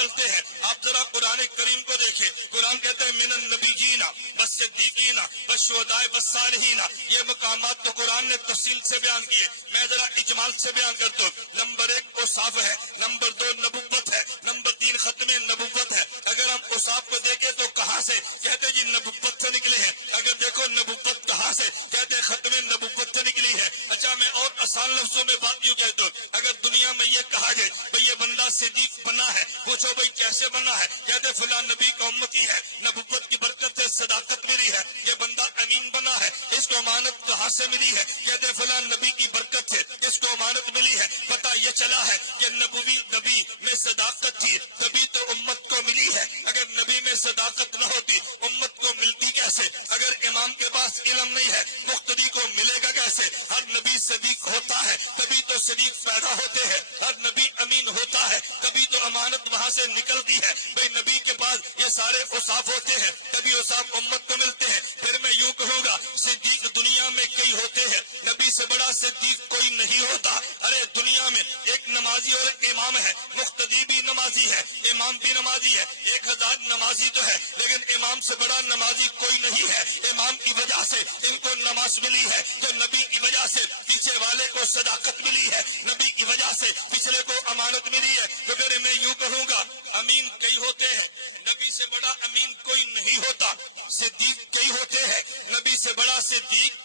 چلتے ہیں آپ ذرا قرآن کریم کو دیکھیں. قرآن کہتے ہیں من النبیین والصدیقین والشہداء والصالحین. یہ مقامات تو قرآن نے تفصیل سے بیان کیے, میں ذرا اجمال سے بیان کرتا ہوں. نمبر 1 اوصاف ہے, نمبر 2 نبوت ہے, نمبر 3 ختم نبوت ہے. اگر ہم اوصاف کو دیکھیں تو کہاں سے, کہتے جی نبوت سے نکلے ہیں. اگر دیکھو نبوت کہاں سے, کہتے ختم نبوت سے نکلی ہے. اچھا میں اور آسان لفظوں میں بات یوں کہتا ہوں, اگر دنیا میں یہ کہا جائے بھئی یہ بندہ صدیق بنا ہے, پوچھو بھئی کیسے بنا ہے, کہتے فلاں نبی کا امتی ہے, نبوت کی برکت سے صداقت ملی ہے. یہ بندہ امین بنا ہے, اس کو امانت کہاں سے ملی ہے, کہتے فلاں نبی کی برکت سے اس کو امانت ملی ہے. پتہ یہ چلا ہے کہ نبی میں صداقت تھی تبھی تو امت کو ملی ہے. اگر نبی میں صداقت نہ ہوتی امت کو ملتی کیسے؟ اگر امام کے پاس علم نہیں ہے مقتدی کو ملے گا کیسے؟ ہر نبی صدیق ہوتا ہے تبھی تو صدیق پیدا ہوتے ہیں. ہر نبی امین ہوتا ہے تبھی تو امانت وہاں سے نکلتی ہے. بھئی نبی کے پاس یہ سارے اوصاف ہوتے ہیں تبھی اوصاف امت کو ملتے ہیں. پھر میں یوں کہوں گا صدیق دنیا میں کئی ہوتے ہیں, نبی سے بڑا صدیق کوئی نہیں ہوتا. ارے دنیا میں ایک نمازی اور ایک امام ہے, مقتدی بھی نمازی ہے, امام بھی نمازی ہے. 1000 نمازی تو ہے لیکن امام سے بڑا نمازی کوئی نہیں ہے. امام کی وجہ سے ان کو نماز ملی ہے, تو نبی کی وجہ سے پیچھے والے کو صداقت ملی ہے, نبی کی وجہ سے پچھلے کو امانت ملی ہے. تو پھر میں یوں کہوں گا امین کئی ہوتے ہیں, نبی سے بڑا امین کوئی نہیں ہوتا. صدیق کئی ہوتے ہیں, نبی سے بڑا صدیق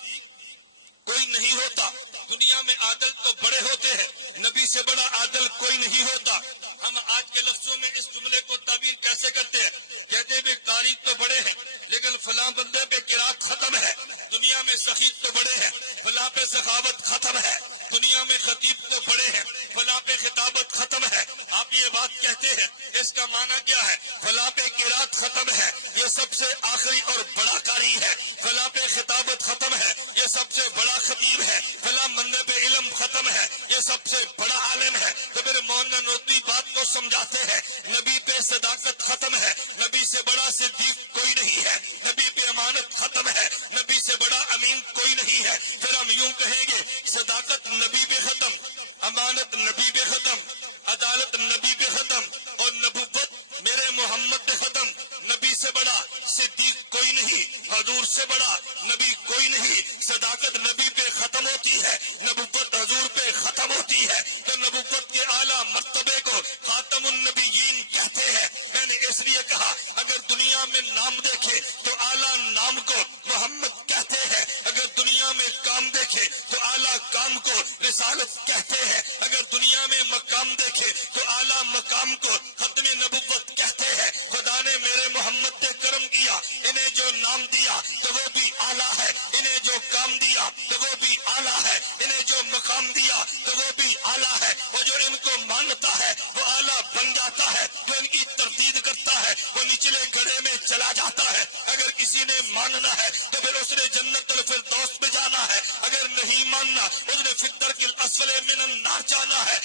کوئی نہیں ہوتا. دنیا میں عادل تو بڑے ہوتے ہیں, نبی سے بڑا عادل کوئی نہیں ہوتا. ہم آج کے لفظوں میں اس جملے کو تعبیر کیسے کرتے ہیں, کہتے ہیں قاری تو بڑے ہیں لیکن فلاں بندے پہ قرات ختم ہے. دنیا میں سخیت تو بڑے ہیں, فلاں پہ سخاوت ختم ہے. دنیا میں خطیب تو بڑے ہیں, فلاں پہ خطابت ختم ہے. آپ یہ بات کہتے ہیں, اس کا معنی کیا ہے؟ فلاں پہ قرات ختم ہے, یہ سب سے آخری اور بڑا قاری ہے. فلاں پہ خطابت ختم ہے, یہ سب سے بڑا خطیب ہے. فلاں بندے پہ علم ختم ہے, یہ سب سے بڑا عالم ہے. تو پھر مولانا نوتوی بات کو سمجھاتے ہیں, نبی پہ صداقت ختم ہے, نبی سے بڑا صدیق کوئی نہیں ہے. نبی پہ امانت ختم ہے, نبی سے بڑا امین کوئی نہیں ہے. پھر ہم یوں کہیں گے صداقت نبی پہ ختم, امانت نبی پہ ختم, عدالت نبی پہ ختم, اور نبوت میرے محمد پہ ختم. نبی سے بڑا صدیق کوئی نہیں, حضور سے بڑا نبی کوئی نہیں. صداقت نبی پہ ختم ہوتی ہے, نبوت حضور پہ ختم ہوتی ہے. تو نبوت کے اعلیٰ مرتبے کو خاتم النبیین کہتے ہیں. میں نے اس لیے کہا اگر دنیا میں نام دیکھے تو اعلیٰ نام کو محمد کہتے ہیں, اگر دنیا میں کام دیکھے تو اعلیٰ کام کو رسالت کہتے ہیں, اگر دنیا میں مقام دیکھے تو اعلیٰ مقام کو ختم نبوت کہتے ہیں. خدا نے میرے محمد پہ کرم کیا, انہیں جو نام دیا تو وہ بھی اعلیٰ ہے, انہیں جو کام دیا تو وہ بھی اعلیٰ ہے, انہیں جو مقام دیا تو وہ بھی اعلیٰ ہے. وہ جو ان کو مانتا ہے وہ اعلیٰ بن جاتا ہے, جو ان کی تردید کرتا ہے وہ نچلے گڑھے میں چلا جاتا ہے. اگر کسی نے ماننا ہے تو پھر اس نے جنت الفردوس میں جانا ہے, اگر نہیں ماننا اس نے فی الدرک الاسفل من النار جانا ہے.